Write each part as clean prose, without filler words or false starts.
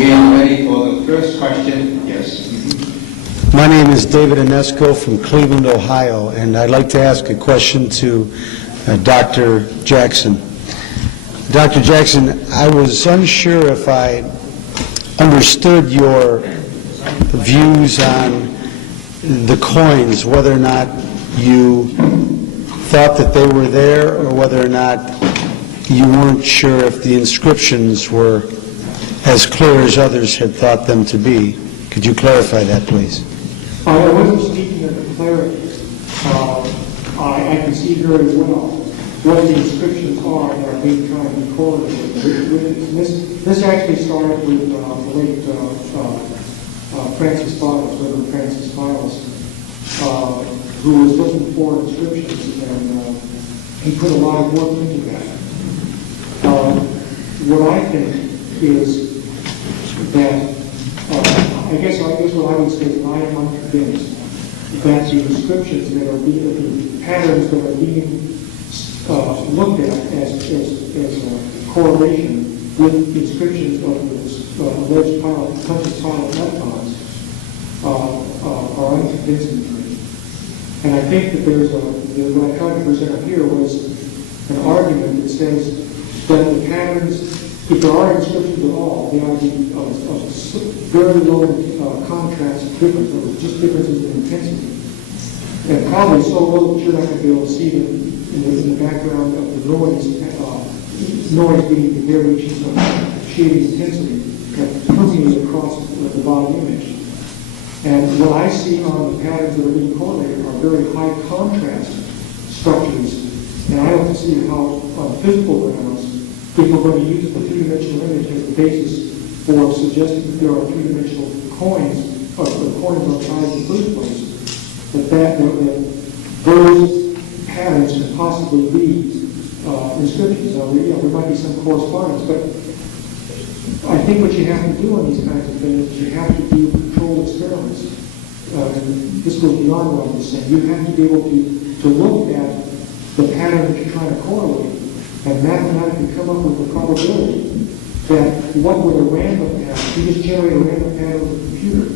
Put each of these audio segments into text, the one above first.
We are ready for the first question. Yes. My name is David Inesco from Cleveland, Ohio, and I'd like to ask a question to Dr. Jackson. Dr. Jackson, I was unsure if I understood your views on the coins, whether or not you thought that they were there or whether or not you weren't sure if the inscriptions were as clear as others had thought them to be. Could you clarify that, please? I wasn't speaking of the clarity. I can see very well what the inscriptions are that are being tried to be correlated. This actually started with the late Francis Files, Reverend Francis Files, who was looking for inscriptions, and he put a lot of work into that. What I think is that I guess what I would say is I am unconvinced that the inscriptions that are being, the patterns that are being looked at as a correlation with the inscriptions of the alleged conscious pilot leptons are unconvincing to me. And I think that what I tried to present here was an argument that says that the patterns, if there are inscriptions at all, they are of very low contrast difference, or just differences in intensity. And probably so low that you're not going to be able to see them in the background of the noise being the variations of shading intensity that permeate across the body image. And what I see on the patterns that are being correlated are very high contrast structures. And I don't see how on physical grounds, if we're going to use the three-dimensional image as the basis for suggesting that there are three-dimensional coins, or coins on sides in the first place, that those patterns can possibly be inscriptions. There might be some correspondence, but I think what you have to do on these kinds of things is you have to do controlled experiments. And this goes beyond what I'm just saying. You have to be able to look at the pattern that you're trying to correlate and mathematically come up with a probability that what would a random pattern, you just generate a random pattern with a computer,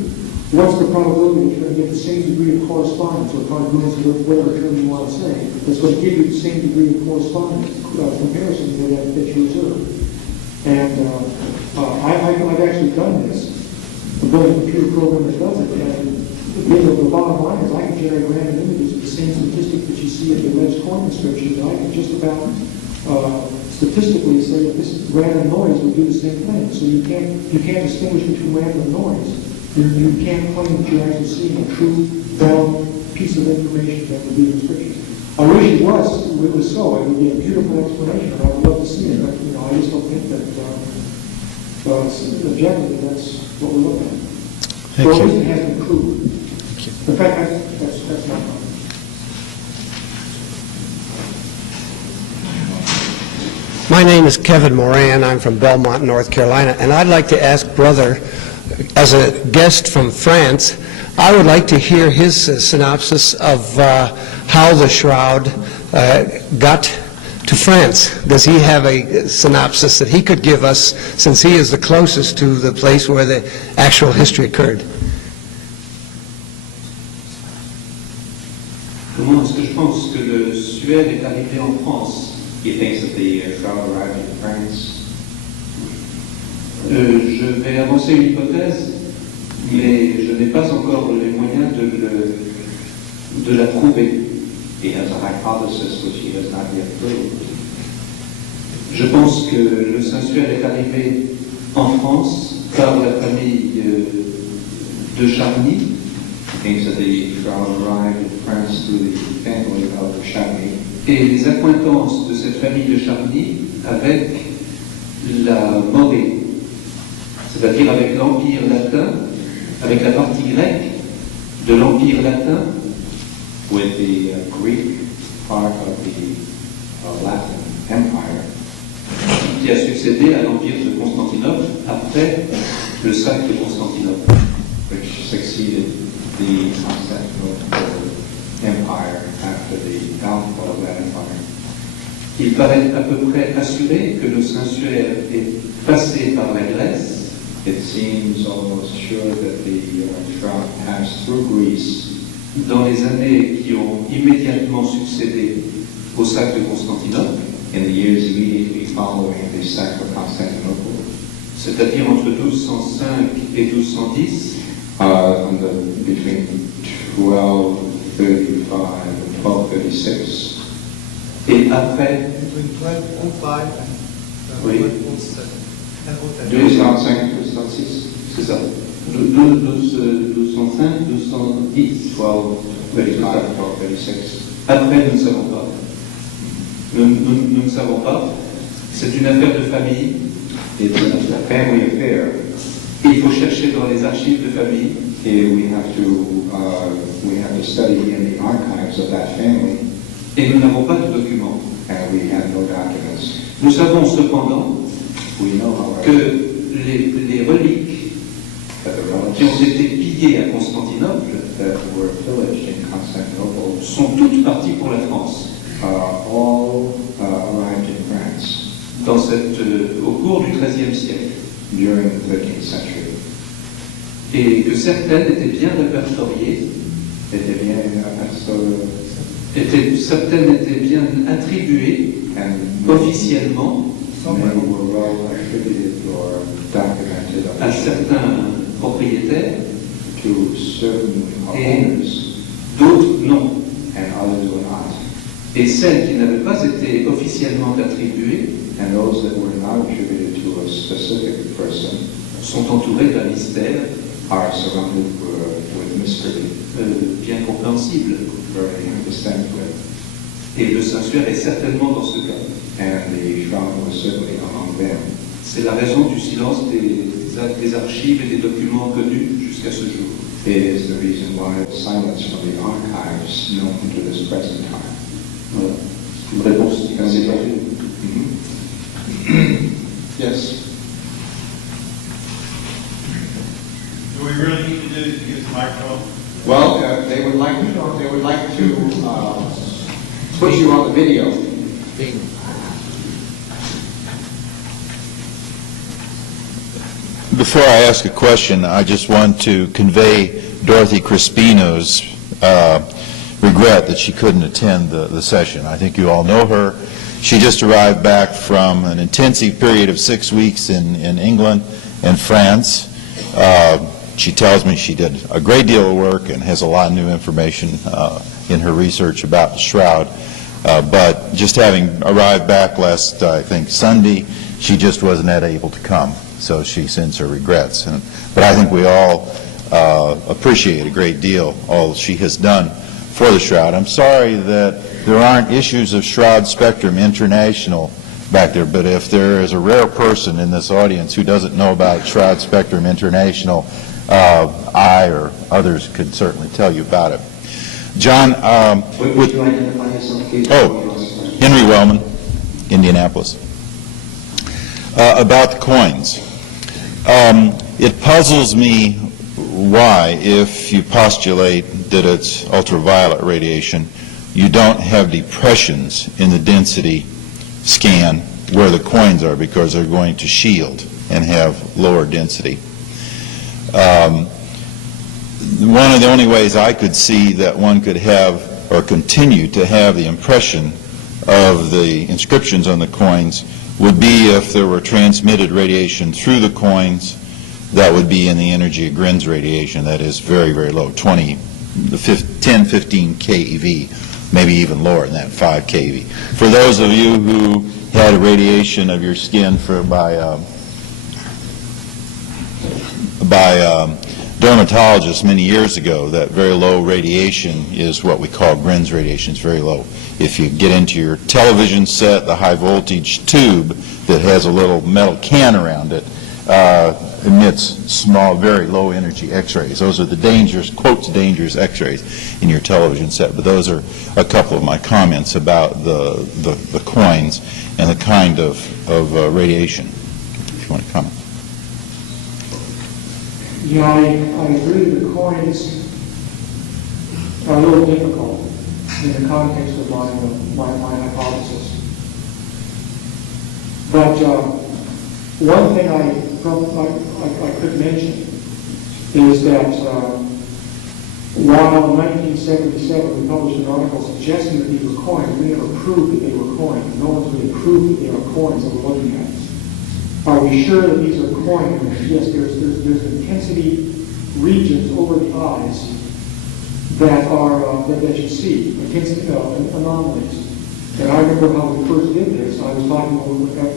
what's the probability that you're going to get the same degree of correspondence or congruence, or whatever term you want to say, that's going to give you the same degree of correspondence, comparison that you observe. And I've actually done this. I've built a computer program that does it, and the bottom line is I can generate random images of the same statistic that you see in the alleged coin inscriptions, and I can just about statistically say that this random noise will do the same thing. So you can't distinguish between random noise. You can't claim that you're actually seeing a true, valid piece of information that would be inscriptions. I wish it was so. It would be a beautiful explanation, and I would love to see it. But I just don't think that objectively that's what we're looking at. Thank or at you. least it has been proved. In fact, that's not wrong. My name is Kevin Moran. I'm from Belmont, North Carolina, and I'd like to ask Brother, as a guest from France, I would like to hear his synopsis of how the shroud got to France. Does he have a synopsis that he could give us, since he is the closest to the place where the actual history occurred? Comment est-ce que je pense que le Suède est arrivé en France? He thinks that the shroud arrived in France. Je vais avancer une hypothèse, mais je n'ai pas encore les moyens de la prouver. He has a hypothesis which he has not yet proved. Je pense que le Saint-Suaire est arrivé en France par la famille de Charny. He thinks that the shroud arrived in France through the family of Charny. Et les accointances de cette famille de Charny avec la Morée, c'est-à-dire avec l'Empire latin, avec la partie grecque de l'Empire latin, with the Greek part of the Latin Empire, qui a succédé à l'Empire de Constantinople après le sac de Constantinople, which succeeded the Constantinople Empire after the downfall of that empire. Il paraît à peu près assuré que le Saint-Suaire est passé par la Grèce it seems almost sure that the shroud passed through Greece. Dans les années qui ont immédiatement succédé au sac de Constantinople, in the years immediately following the sack of Constantinople, c'est-à-dire entre 1205 et 1210, between 1235 and 1236, et après, Between 1205 Oui. 1207. 1205, 1206, c'est ça. 1205, 1210, 1235, 1236. Après, nous ne savons pas. Nous ne savons pas. C'est une affaire de famille. It's a family affair. Et il faut chercher dans les archives de famille. Here we have to study in the archives of that family, Et nous n'avons pas de documents. and we have no documents. Nous savons cependant We know, however, que les reliques that the qui ont relics été pillées à Constantinople that were pillaged in Constantinople sont toutes parties pour la France. all arrived in France Au cours du XIIIe siècle. during the 13th century. Et que certaines étaient bien répertoriées, Étaient bien certaines étaient bien attribuées and officiellement many were well attributed or documented à certains propriétaires, to certain Et- owners, d'autres non. and others were not. Et celles qui n'avaient pas été officiellement attribuées And those that were not attributed to a specific person sont entourées d'un mystère are surrounded with mystery, bien compréhensible. very understandable. Et le Saint-Suaire est certainement dans ce cas. And the shroud was certainly among them. C'est la raison du silence des archives et des documents connus jusqu'à ce jour. It is the reason why silence from the archives known to this present time. Voilà. Une réponse assez facile. Yes. Do we really need to use the microphone? Well, they would like to put you on the video. Before I ask a question, I just want to convey Dorothy Crispino's regret that she couldn't attend the session. I think you all know her. She just arrived back from an intensive period of 6 weeks in England and France. She tells me she did a great deal of work and has a lot of new information in her research about the shroud. But just having arrived back last, I think, Sunday, she just wasn't able to come. So she sends her regrets. But I think we all appreciate a great deal all she has done for the shroud. I'm sorry that there aren't issues of Shroud Spectrum International back there, but if there is a rare person in this audience who doesn't know about Shroud Spectrum International, I or others could certainly tell you about it. John, Would you identify yourself, please? Henry Wellman, Indianapolis. About the coins. It puzzles me why, if you postulate that it's ultraviolet radiation, you don't have depressions in the density scan where the coins are, because they're going to shield and have lower density. One of the only ways I could see that one could have or continue to have the impression of the inscriptions on the coins would be if there were transmitted radiation through the coins that would be in the energy of Green's radiation. That is very, very low, 10, 15 keV, maybe even lower than that, 5 keV. For those of you who had irradiation of your skin by dermatologists many years ago, that very low radiation is what we call Green's radiation. It's very low. If you get into your television set, the high voltage tube that has a little metal can around it emits small, very low energy X-rays. Those are the dangerous, quotes, dangerous X-rays in your television set. But those are a couple of my comments about the coins and the kind of radiation, if you want to comment. Yeah, I agree the coins are a little difficult in the context of my hypothesis. But one thing I couldn't is that while in 1977 we published an article suggesting that these were coins, we never proved that they were coins. No one's really proved that they are coins that we're looking at. Are we sure that these are coins? Yes, there's intensity regions over the eyes that are that you see, intensity anomalies. And I remember how we first did this. I was talking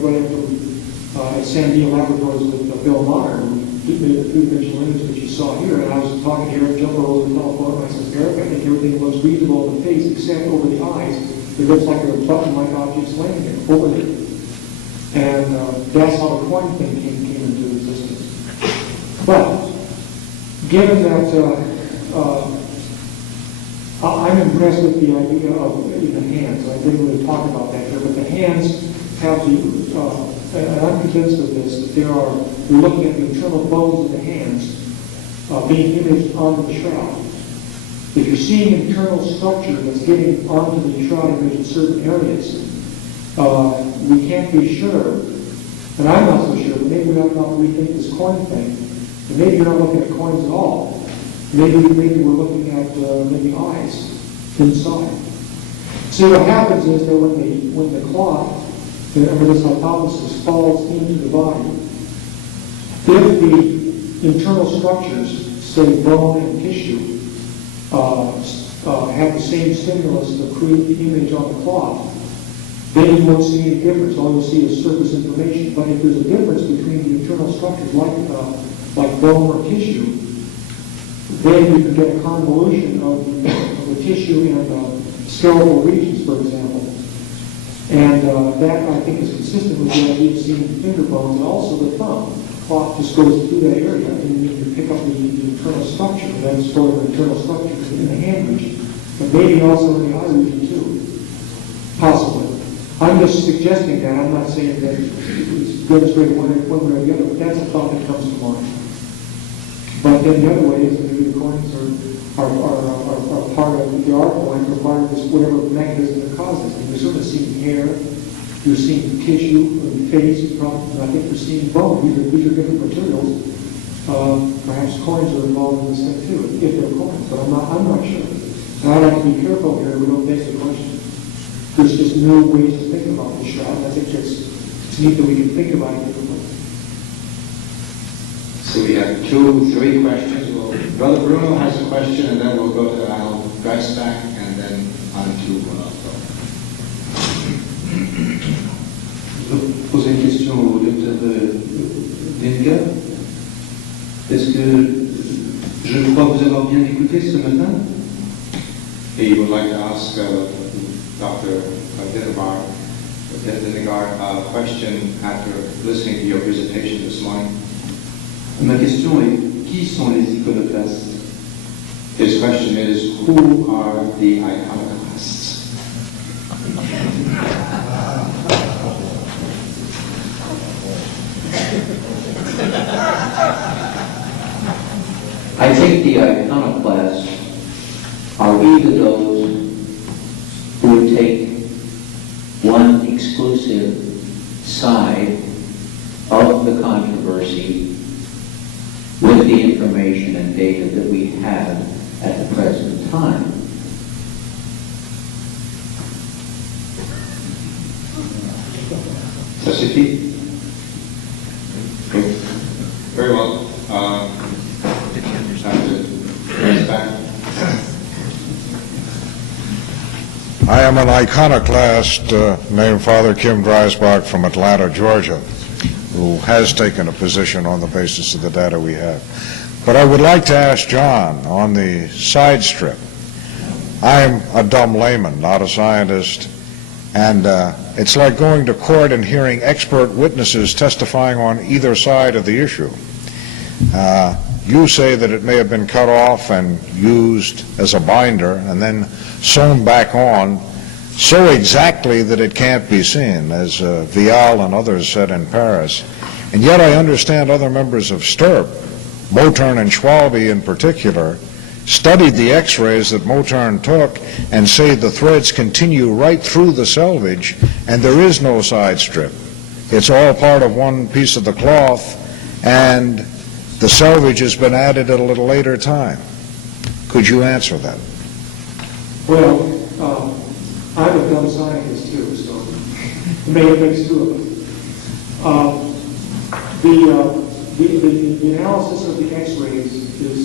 right after at Sandia Laboratories with Bill Maher. We did the three-dimensional image that you saw here, and I was talking to Eric Jumper over the telephone, and I said, Eric, I think everything looks reasonable in the face except over the eyes. It looks like there are button-like objects laying there, over there. And that's how the coin thing came into existence. But given that I'm impressed with the idea of the hands. I didn't really talk about that here, but the hands have the, and I'm convinced of this, that we're looking at the internal bones of the hands being imaged onto the shroud. If you're seeing internal structure that's getting onto the shroud image in certain areas, we can't be sure, and I'm not so sure, but maybe we ought not rethink this coin thing, and maybe you're not looking at coins at all. Maybe we're looking at maybe eyes inside. See, what happens is that when the cloth, under this hypothesis, falls into the body, if the internal structures, say bone and tissue, have the same stimulus to create the image on the cloth, then you won't see any difference. All you'll see is surface information. But if there's a difference between the internal structures like bone or tissue, then you can get a convolution of the tissue and skeletal regions, for example. And that, I think, is consistent with the idea of seeing finger bones and also the thumb. The cloth just goes through that area, and you can pick up the internal structure, and then store the internal structure in the hand region, but maybe also in the eye region, too. Possibly. I'm just suggesting that. I'm not saying that it's demonstrated one way or the other, but that's a thought that comes to mind. But then the other way is that maybe the coins are part of, there are coins, are part of this, whatever mechanism that causes it. You're sort of seeing hair, you're seeing tissue, the face, and I think you're seeing bone. These are different materials. Perhaps coins are involved in this thing too, if they're coins, but I'm not sure. And I'd like to be careful here, we don't face the question. There's just no ways to think about the shroud, and I think it's neat that we can think about it differently. So we have 2-3 questions. Well, Brother Bruno has a question, and then we'll go to Al Greisbach, and then on to Je vais poser une question au docteur Denker. Est-ce que je crois vous avoir bien écouté ce matin? He would like to ask Dr. Denegar a question after listening to your presentation this morning. Ma question est, qui sont les iconoclastes? His question is, who are the iconoclasts? I think the iconoclasts are either those who would take one exclusive side of the controversy with the information and data that we have at the present time. Ça suffit? Very well. I am an iconoclast named Father Kim Dreisbach from Atlanta, Georgia, who has taken a position on the basis of the data we have. But I would like to ask John on the side strip. I'm a dumb layman, not a scientist, and it's like going to court and hearing expert witnesses testifying on either side of the issue. You say that it may have been cut off and used as a binder and then sewn back on so exactly that it can't be seen, as Vial and others said in Paris. And yet I understand other members of STURP, Moturn and Schwalbe in particular, studied the x-rays that Moturn took and say the threads continue right through the selvage and there is no side strip. It's all part of one piece of the cloth, and the salvage has been added at a little later time. Could you answer that? Well, I'm a dumb scientist too, so maybe it makes two of us. The analysis of the X-rays is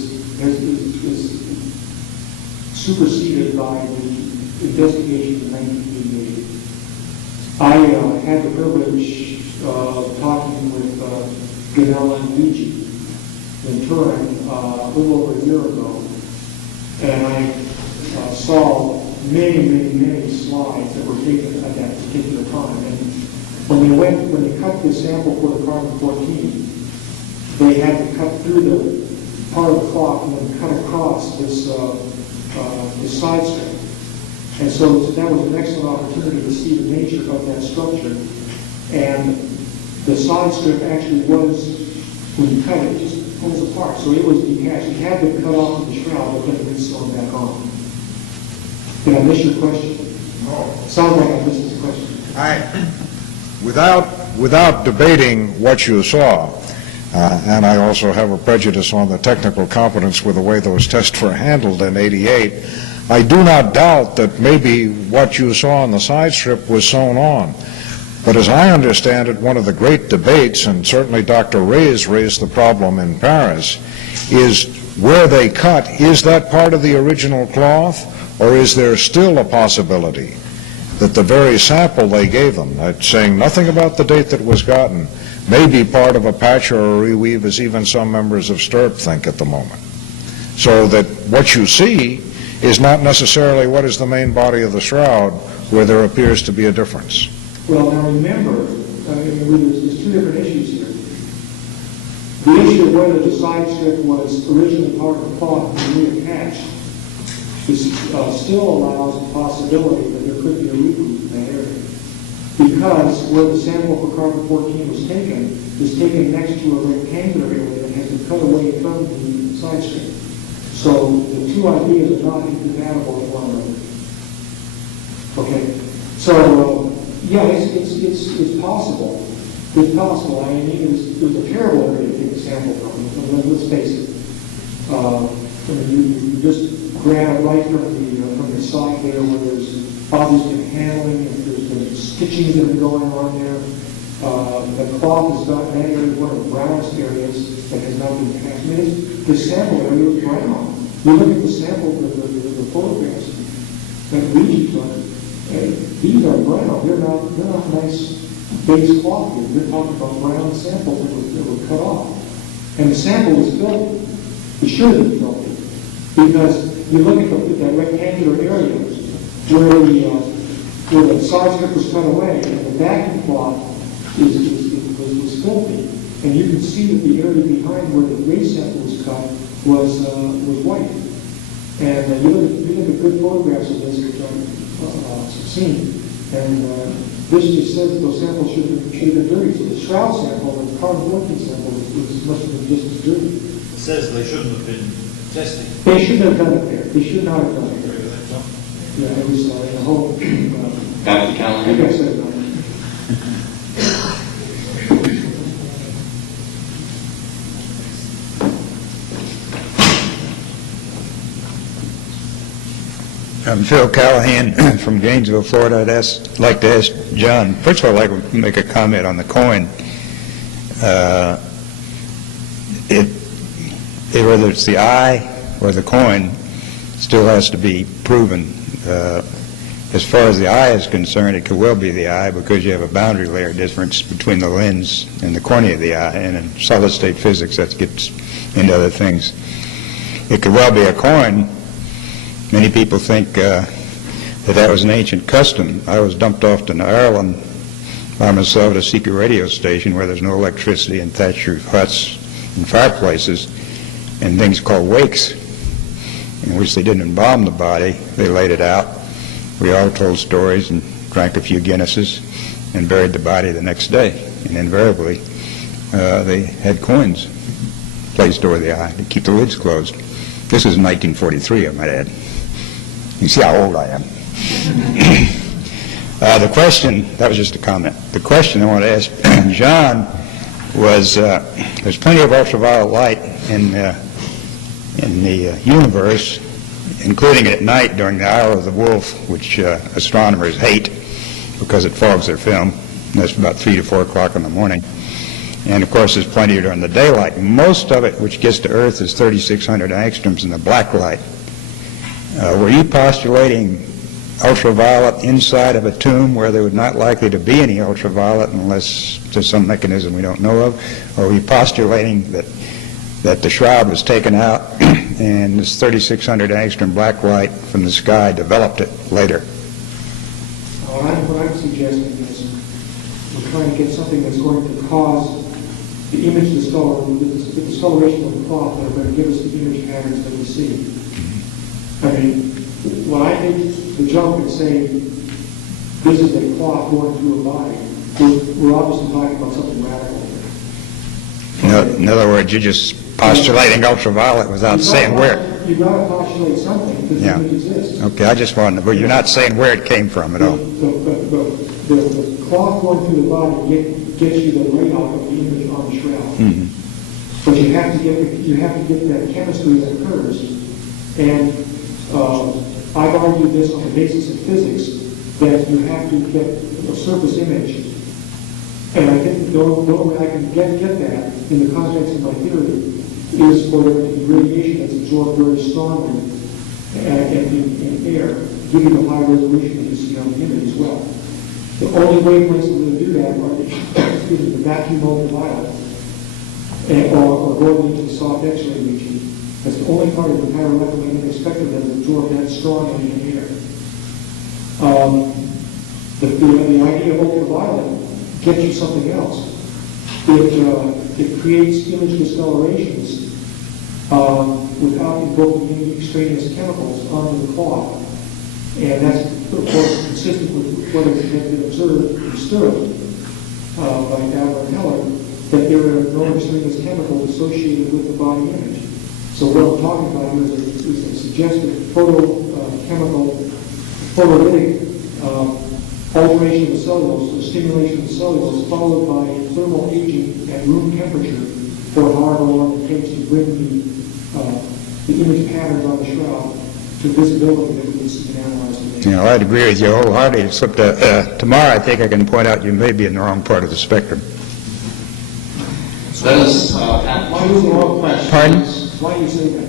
superseded by the investigation in 1988. I had the privilege of talking with Ganella and Luigi in Turin a little over a year ago, and I saw many slides that were taken at that particular time. And when they cut the sample for the carbon-14, they had to cut through the part of the cloth and then cut across this side strip. And so that was an excellent opportunity to see the nature of that structure. And the side strip actually was, when you cut it, just pulls apart. So it was detached. It had been cut off of the shroud, but then it was sewn back on. Did I miss your question? No. Sounds like I missed the question. Without debating what you saw, and I also have a prejudice on the technical competence with the way those tests were handled in '88, I do not doubt that maybe what you saw on the side strip was sewn on. But as I understand it, one of the great debates, and certainly Dr. Reyes raised the problem in Paris, is where they cut, is that part of the original cloth, or is there still a possibility that the very sample they gave them, saying nothing about the date that was gotten, may be part of a patch or a reweave, as even some members of STURP think at the moment. So that what you see is not necessarily what is the main body of the shroud, where there appears to be a difference. Well, now remember, there's two different issues here. The issue of whether the side strip was originally part of the cloth and reattached still allows the possibility that there could be a reweave in that area. Because where the sample for carbon-14 was taken next to a rectangular area that has been cut away from the side strip. So the two ideas are not incompatible with one another. Okay, so yeah, it's possible. It's possible. I mean, it was a terrible area to take a sample from. Let's face it. You just grab it right from the side there where there's obviously been handling, and there's been stitching that have been going on there. The cloth has got that area, one of the brownest areas that has not been patched. I mean, the sample area was brown. You look at the sample, the photographs that Luigi took, these are brown. They're not nice base cloth here. We're talking about brown samples that were cut off. And the sample was filthy. It should have been filthy. Because you look at that rectangular area where the side strip was cut away and the backing cloth was filthy. And you can see that the area behind where the gray sample was cut was white. And you look at good photographs of this, which I've seen, and this just says that those samples should have been dirty. So the shroud sample and the carbon-14 sample must have been just as dirty. It says they shouldn't have been testing. They shouldn't have done it there. They should not have done it there. Yeah, it was in a whole... Dr. Callahan? I think I said it right. I'm Phil Callahan from Gainesville, Florida. I'd like to ask John, first of all, I'd like to make a comment on the coin. Whether it's the eye or the coin, still has to be proven. As far as the eye is concerned, it could well be the eye because you have a boundary layer difference between the lens and the cornea of the eye, and in solid-state physics that gets into other things. It could well be a coin. Many people think that was an ancient custom. I was dumped off to Ireland by myself at a secret radio station where there's no electricity and thatched roof huts and fireplaces and things called wakes, in which they didn't embalm the body. They laid it out. We all told stories and drank a few Guinnesses and buried the body the next day. And invariably, they had coins placed over the eye to keep the lids closed. This is 1943, I might add. You see how old I am. The question, that was just a comment. The question I want to ask John was there's plenty of ultraviolet light in the universe, including at night during the hour of the wolf, which astronomers hate because it fogs their film. And that's about 3 to 4 o'clock in the morning. And, of course, there's plenty during the daylight. Most of it, which gets to Earth, is 3,600 angstroms in the black light. Were you postulating ultraviolet inside of a tomb where there would not likely to be any ultraviolet unless there's some mechanism we don't know of? Or were you postulating that the shroud was taken out and this 3,600 angstrom black light from the sky developed it later? What I'm suggesting is we're trying to get something that's going to cause the image the discoloration of the cloth that are going to give us the image patterns that we see. I mean, when I make the jump and say this is a cloth going through a body, we're obviously talking about something radical. In other words, you're just postulating ultraviolet without saying where. You've got to postulate something because Yeah. the image exists. Okay, I just wanted to, but you're not saying where it came from at all. The cloth going through the body gets you the layout of the image on the shroud. Mhm. But you have to get that chemistry that occurs. And I've argued this on the basis of physics that you have to get a surface image. And I think the only way I can get that in the context of my theory is for there to be radiation that's absorbed very strongly in air, giving the high resolution that you see on the image as well. The only wavelengths that will do that are the vacuum ultraviolet or going into the soft X-ray region. That's the only part of the paraelectromagnetic spectrum that is absorbed that strongly in air. The idea of ultraviolet gets you something else. It creates image discolorations without invoking any extraneous chemicals onto the cloth. And that's, of course, consistent with what has been observed and understood by Dowler and Heller, that there are no extraneous chemicals associated with the body image. So what I'm talking about here is a suggested photolytic alteration of the cellulose, or stimulation of the cellulose, followed by thermal aging at room temperature for however long it takes to bring the image patterns on the shroud to visibility that we can see and analyze today. You know, I'd agree with you wholeheartedly, except tomorrow I think I can point out you may be in the wrong part of the spectrum. Let us have two more questions. Pardon? Why do you say that?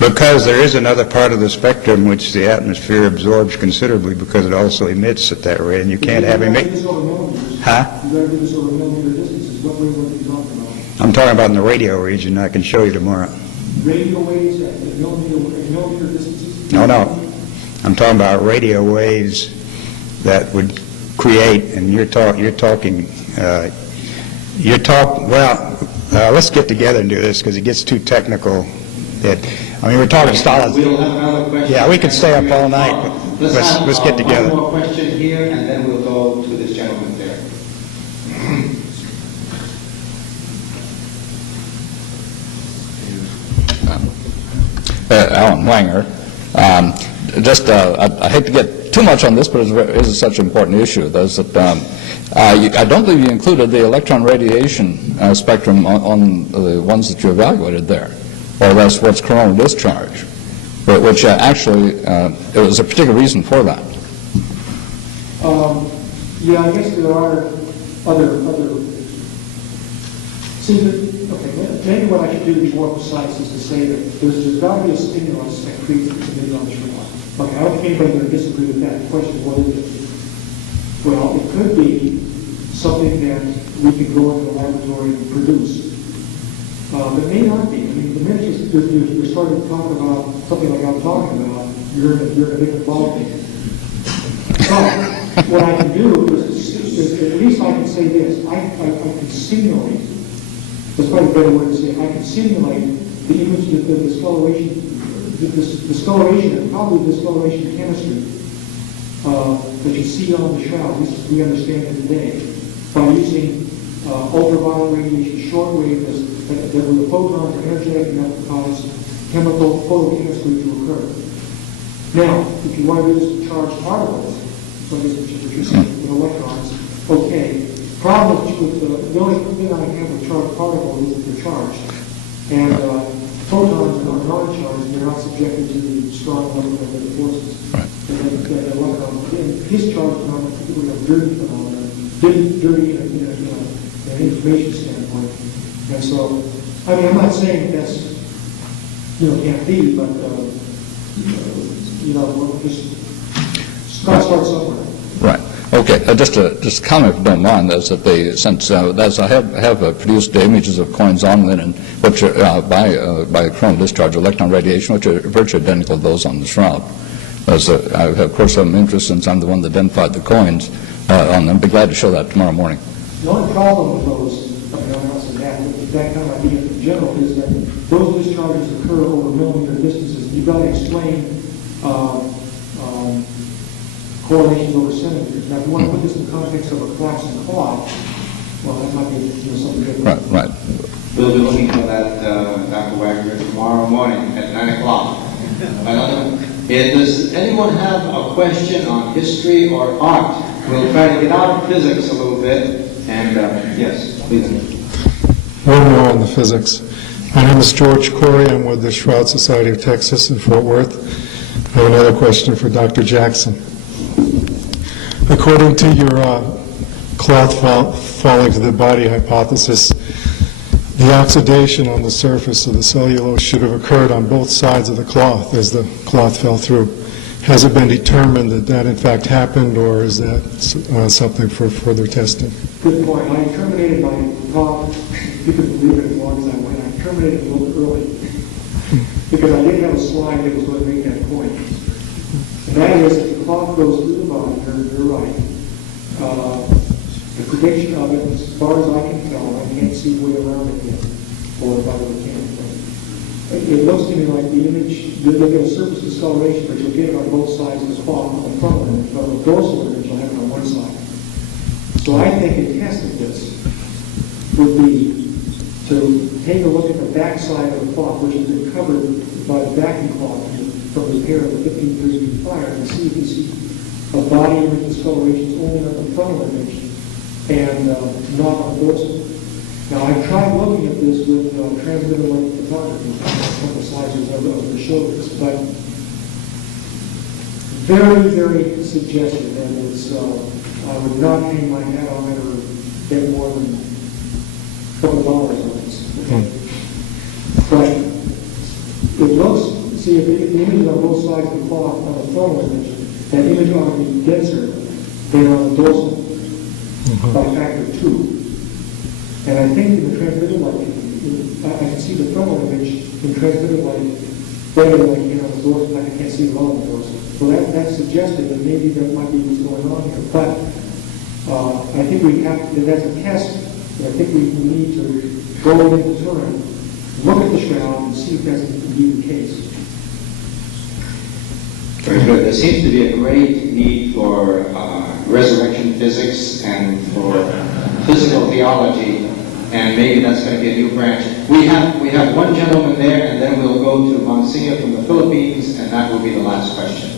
Because there is another part of the spectrum which the atmosphere absorbs considerably because it also emits at that rate, and you can't have You emit. got to do this over millimeters. Huh? You got to do this over millimeter distances. What wavelength are you talking about? I'm talking about in the radio region. I can show you tomorrow. Radio waves at millimeter distances? No. I'm talking about radio waves that would create, and let's get together and do this because it gets too technical. We're talking solids. We'll have another question. Yeah, we could stay up all night, but let's get together. One more question here, and then we'll go to this gentleman there. Alan Wanger. I hate to get too much on this, but it is such an important issue. I don't believe you included the electron radiation spectrum on the ones that you evaluated there, or that's what's coronal discharge, which actually, there was a particular reason for that. Yeah, I guess there are other. See, maybe what I should do to be more precise is to say that there's got to be a stimulus that creates the image on the shroud. Okay, I don't think anybody's going to disagree with that. The question is, what is it? Well, it could be something that we can go into the laboratory and produce. But it may not be. I mean, the minute you're starting to talk about something like I'm talking about, you're in a big involvement. But what I can do is at least I can say this. I can simulate. That's probably a better way to say it. I can simulate the image, the discoloration, and probably discoloration chemistry that you see on the shroud, at least as we understand it today, by using ultraviolet radiation shortwave that when the photons are energetic enough to cause chemical photochemistry to occur. Now, if you want to do this with charged particles, so this is what you're saying with electrons, okay, problem with the only thing I have with charged particles is that they're charged. And photons are non-charged, and they're not subjected to the strong electromagnetic forces. Right. His charge is not particularly a dirty phenomenon, dirty in an information standpoint. And so, I mean, I'm not saying that's, can't be, but, we'll just start somewhere. Right. Okay. Just a comment, if you don't mind, is that I have produced produced of coins on linen, which are by coronal discharge electron radiation, which are virtually identical to those on the shroud. I have, of course, some interest since I'm the one that identified the coins on them. I'd be glad to show that tomorrow morning. The only problem with those, I'm not saying that kind of idea in general, is that those discharges occur over millimeter distances. You've got to explain correlations over centimeters. Now, if you want to put this in the context of a collapsing clock, well, that might be something different. Right. We'll be looking for that, Dr. Wagner, tomorrow morning at 9 o'clock. Does anyone have a question on history or art? We'll try to get out of physics a little bit. And, yes, please. One more on the physics. My name is George Corey. I'm with the Shroud Society of Texas in Fort Worth. I have another question for Dr. Jackson. According to your cloth falling to the body hypothesis, the oxidation on the surface of the cellulose should have occurred on both sides of the cloth as the cloth fell through. Has it been determined that in fact happened, or is that something for further testing? Good point. I terminated my talk, you can believe it as long as I went. I terminated a little early because I did have a slide that was going to make that point. And that is, if the cloth goes through the body, you're right. The prediction of it, as far as I can tell, I can't see way around it yet, or if I really can. It looks to me like the image, you'll get a surface discoloration, but you'll get it on both sides of the cloth, on the front image, but on the dorsal image, you'll have it on one side. So I think a test of this would be to take a look at the back side of the cloth, which has been covered by the vacuum cloth from the repair of the 1530 fire, and see if you see a body image discolorations only on the frontal image and not on the dorsal. Now, I've tried looking at this with transmitter light photography, a couple of slides of the show this, but very, very suggestive, and it's, I would not hang my hat on it or get more than a couple of dollars on this. Okay? But it looks, see, if the image is on both sides of the cloth on the frontal image, that image ought to be denser than on the dorsal by a factor of 2. And I think in the transmitted light, I can see the frontal image in transmitted light better than I can on the dorsal. I can't see it all on the dorsal. So that's suggestive that maybe that might be what's going on here. But I think we have, that's a test, I think we need to go into turn, look at the shroud, and see if that's indeed the case. Very good. There seems to be a great need for resurrection physics and for physical theology, and maybe that's going to be a new branch. We have one gentleman there, and then we'll go to Monsignor from the Philippines, and that will be the last question.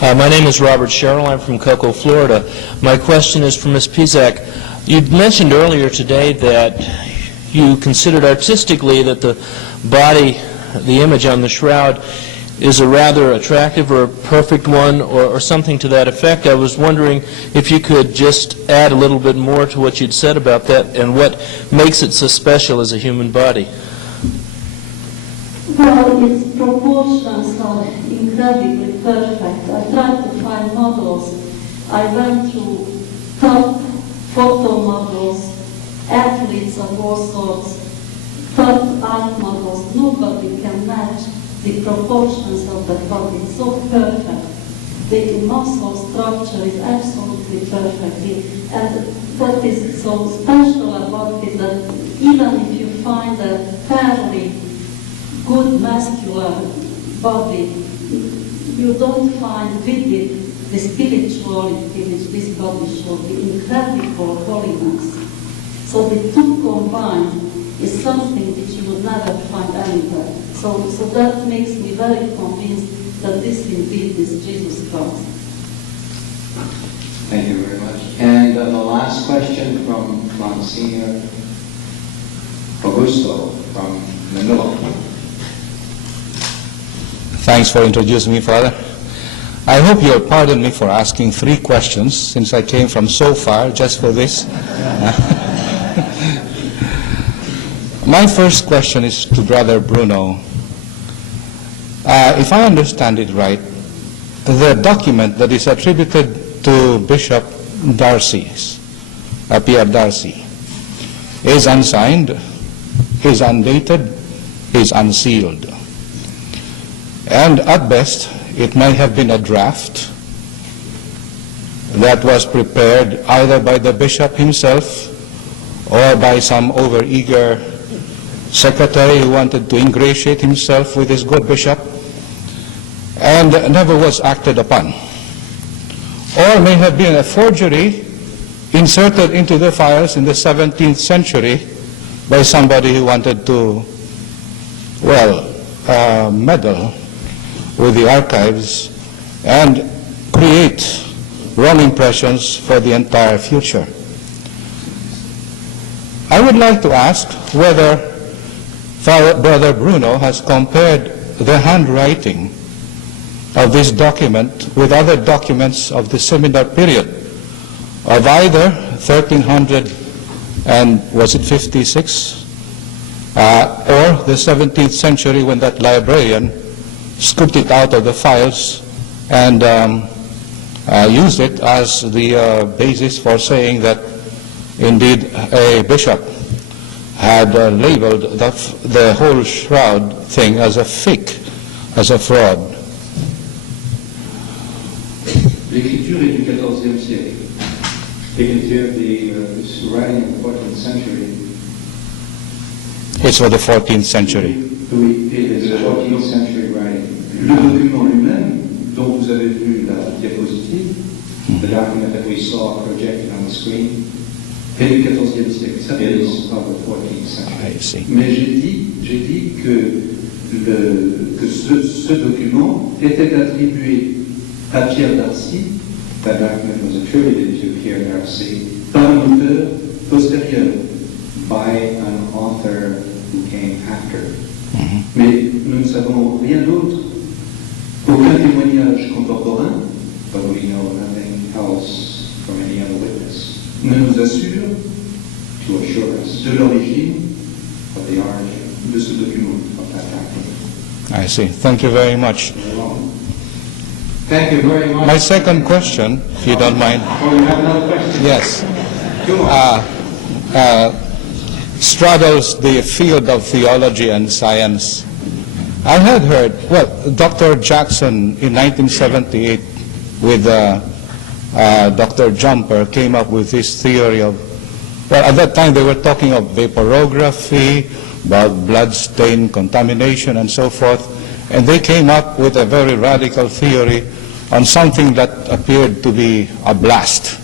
My name is Robert Sherrill. I'm from Cocoa, Florida. My question is for Ms. Pizak. You mentioned earlier today that you considered artistically that the body, the image on the shroud, is a rather attractive or a perfect one, or something to that effect. I was wondering if you could just add a little bit more to what you'd said about that and what makes it so special as a human body. Well, its proportions are incredibly perfect. I tried to find models. I went through top photo models, athletes of all sorts, top art models. Nobody can match the proportions of the body. It's so perfect. The muscle structure is absolutely perfect. And what is so special about it that even if you find a fairly good muscular body, you don't find with it the spirituality which this body shows, the incredible holiness. So the two combined is something which you would never find anywhere. So that makes me very convinced that this indeed is Jesus Christ. Thank you very much. And the last question from Monsignor Augusto from Manila. Thanks for introducing me, Father. I hope you'll pardon me for asking 3 questions, since I came from so far just for this. My first question is to Brother Bruno. If I understand it right, the document that is attributed to Bishop Darcy, Pierre Darcy, is unsigned, is undated, is unsealed. And at best, it may have been a draft that was prepared either by the bishop himself or by some overeager secretary who wanted to ingratiate himself with his good bishop and never was acted upon. Or may have been a forgery inserted into the files in the 17th century by somebody who wanted to, meddle with the archives and create wrong impressions for the entire future. I would like to ask whether Brother Bruno has compared the handwriting of this document with other documents of the similar period of either 1300 and was it 56 or the 17th century when that librarian scooped it out of the files and used it as the basis for saying that indeed a bishop had labeled the whole shroud thing as a fake, as a fraud. L'écriture est du XIVe siècle. L'écriture is writing in the 14th century. It's for the 14th century. Oui, it is a 14th century writing. Le document lui-même, dont vous avez vu la diapositive, the document that we saw projected on the screen, est du XIVe siècle. Ça is of the 14th century. I see. Mais j'ai dit que ce document était attribué à Pierre Darcy, that document was attributed to Pierre Darcy, par un auteur postérieur, by an author who came after. Mais nous ne savons rien d'autre, aucun témoignage contemporain, but we know nothing else from any other witness, ne nous assure, to assure us, de l'origine, of the origin, de ce document, of that document. I see. Thank you very much. Thank you very much. My second question, if you don't mind. Oh, you have another question? Yes. Straddles the field of theology and science. I had heard, Dr. Jackson in 1978 with Dr. Jumper came up with this theory of, at that time they were talking of vaporography, about blood stain contamination and so forth, and they came up with a very radical theory on something that appeared to be a blast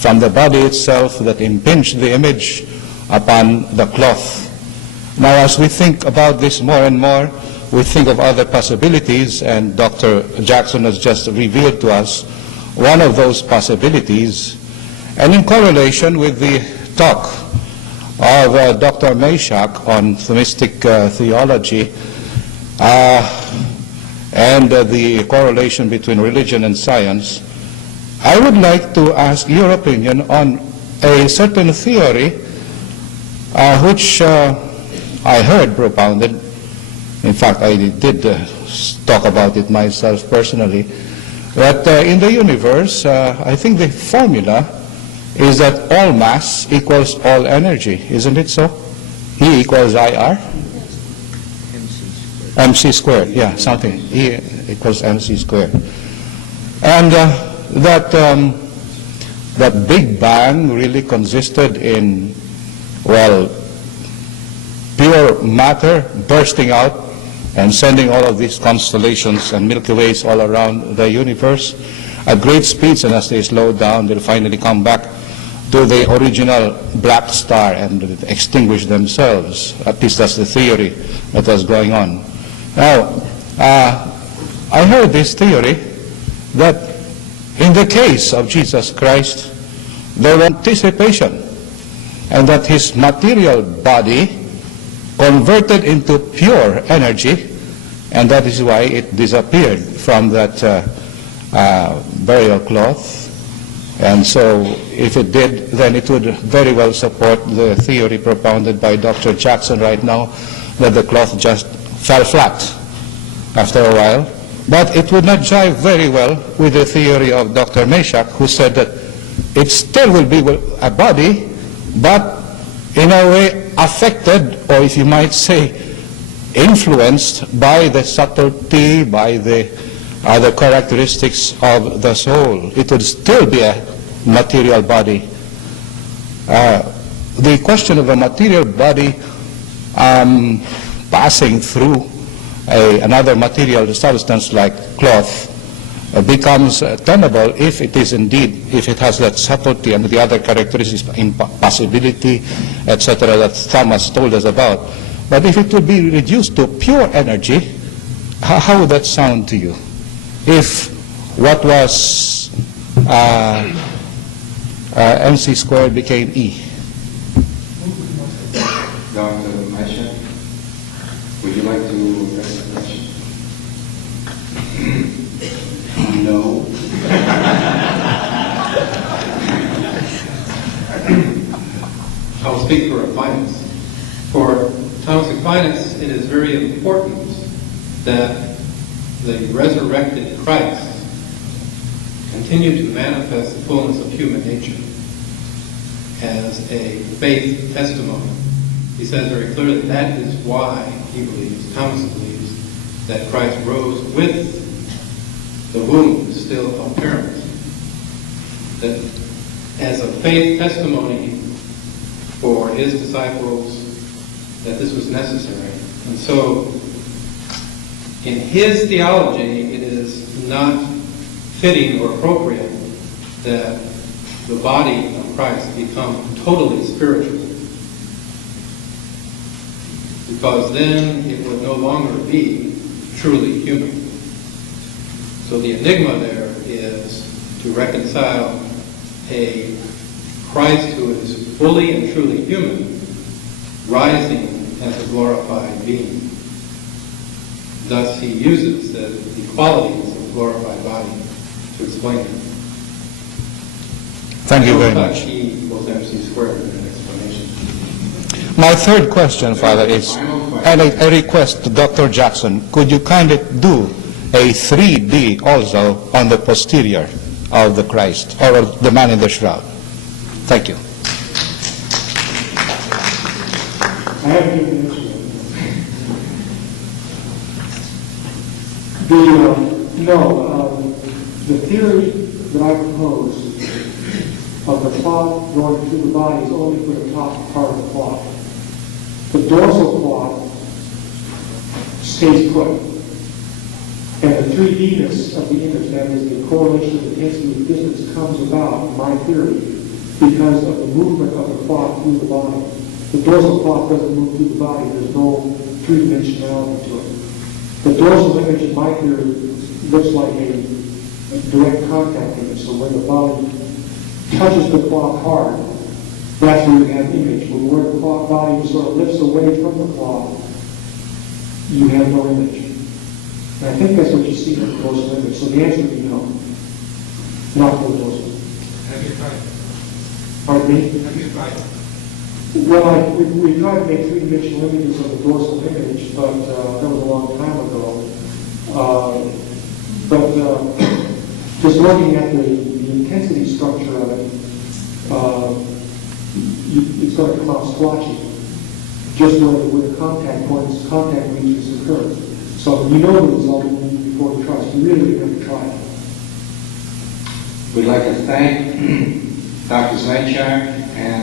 from the body itself that impinged the image upon the cloth. Now, as we think about this more and more, we think of other possibilities, and Dr. Jackson has just revealed to us one of those possibilities. And in correlation with the talk of Dr. Meshack on theistic theology, and the correlation between religion and science, I would like to ask your opinion on a certain theory which I heard propounded. In fact, I did talk about it myself personally, that in the universe, I think the formula is that all mass equals all energy. Isn't it so? E equals IR? MC squared, yeah, something. E equals MC squared. And that Big Bang really consisted in, pure matter bursting out and sending all of these constellations and Milky Ways all around the universe at great speeds, and as they slow down, they'll finally come back to the original black star and extinguish themselves. At least that's the theory that was going on. Now, I heard this theory that in the case of Jesus Christ, there was anticipation, and that his material body converted into pure energy, and that is why it disappeared from that burial cloth. And so if it did, then it would very well support the theory propounded by Dr. Jackson right now, that the cloth just fell flat after a while. But it would not jive very well with the theory of Dr. Meshack, who said that it still will be a body, but in a way affected, or if you might say, influenced by the subtlety, by the other characteristics of the soul. It would still be a material body. The question of a material body passing through another material substance like cloth becomes tenable if it is indeed, if it has that subtlety and the other characteristics, impossibility, etc., that Thomas told us about. But if it would be reduced to pure energy, how would that sound to you? If what was mc squared became E? Dr. Meshack, would you like to address the question? No. I will speak for Aquinas. For Thomas Aquinas, it is very important that the resurrected Christ continue to manifest the fullness of human nature as a faith testimony. He says very clearly that is why he believes, Thomas believes, that Christ rose with the wound still apparent. That as a faith testimony for his disciples, that this was necessary. And so, in his theology, it is not fitting or appropriate that the body of Christ become totally spiritual, because then it would no longer be truly human. So the enigma there is to reconcile a Christ who is fully and truly human, rising as a glorified being. Thus he uses the qualities of a glorified body to explain it. Thank you very much. E equals MC squared in an explanation. My third question, Father, is, and a request to Dr. Jackson, could you kindly do a 3D also on the posterior of the Christ, or of the man in the shroud? Thank you. I haven't given an answer the theory that I proposed of the cloth going through the body is only for the top part of the cloth. The dorsal cloth stays put. And the 3D-ness of the image, that is the correlation of intensity with distance, comes about, in my theory, because of the movement of the cloth through the body. The dorsal cloth doesn't move through the body. There's no three-dimensionality to it. The dorsal image, in my theory, looks like a direct contact image. So when the body touches the cloth hard, that's where you have image. But where the cloth body sort of lifts away from the cloth, you have no image. And I think that's what you see in the dorsal image. So the answer would be no. Not for the dorsal. Have you tried? Pardon me? Have you tried? Well, we tried to make three-dimensional images of the dorsal image, but that was a long time ago. Just looking at the intensity structure of it, it's going to come out splotchy, just where the contact regions occur. So you know the result before you try. So you really have to try it. We'd like to thank Dr. Zaitchak and